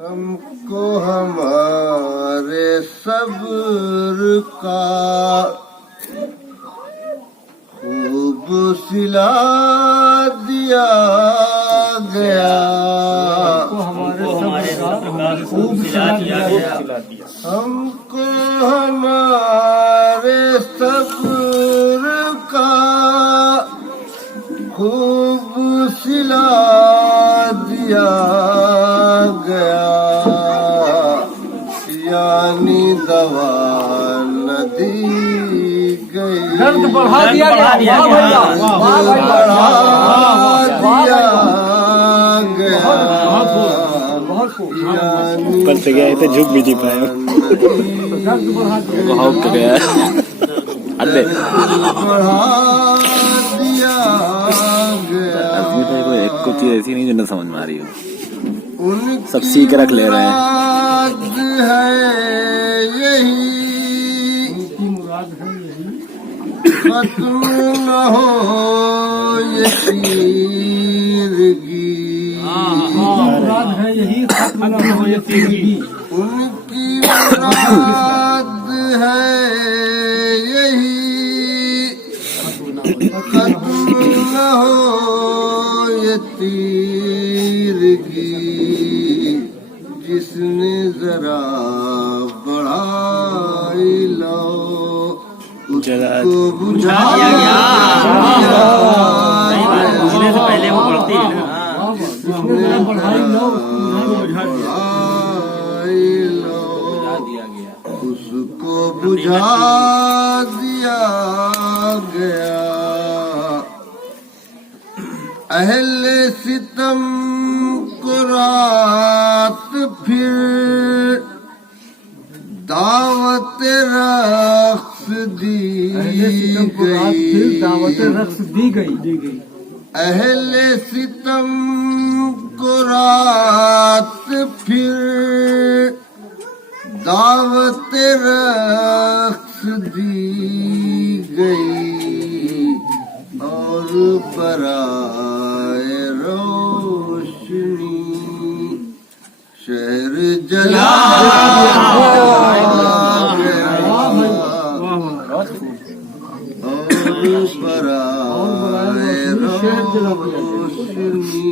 हमको हमारे सब्र का खूब सिला दिया गया। खूब सिला दिया गया। हमको हमारे सब्र का खूब सिला दिया गया। यानी दवा न दी गई, दर्द बढ़ा दिया गया। ऊपर से गया तो झुक भी नहीं पाया, बहुत गया। अरे एक को चीज ऐसी नहीं जो न समझ में आ रही हो, सब सीख रख ले रहे हैं। है यही खत्म न हो ये तीरगी, मुराद है यही खत्म न हो ये तीरगी। उनकी मुराद है यही खत्म न हो ये तीरगी। जिसने जरा बढ़ाई लो उसको बुझा दिया। बुझने से पहले वो बढ़ती है ना। उसको बुझा दिया गया। अहले सितम को रात फिर दावत रक्स दी गई। अहले सितम को रात फिर दावत रक्स दी गई। और बराए रोशनी शहर जला गया। और बराए रोशनी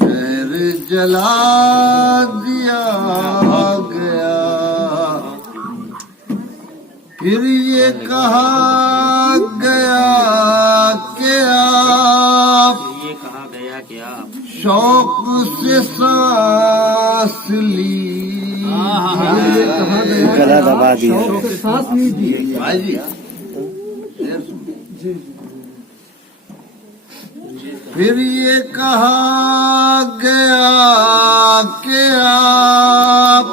शहर जला दिया गया। फिर ये कहा गया कि आप शौक से सांस लीजिए। गला दबा दिया। फिर ये कहा गया कि आप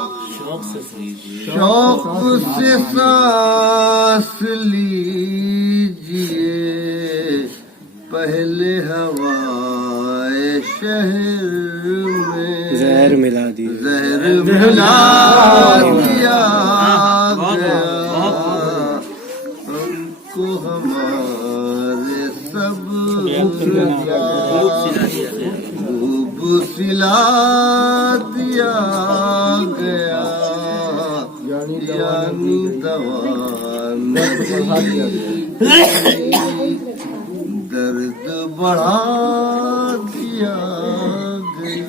शौक से सांस लीजिए। पहले हवाए शहर में जहर मिला दिया, जहर मिला दिया गया। हमको हमारे सब खूब सिला दिया गया। यानी दवा दर्द बढ़ा दिया गया।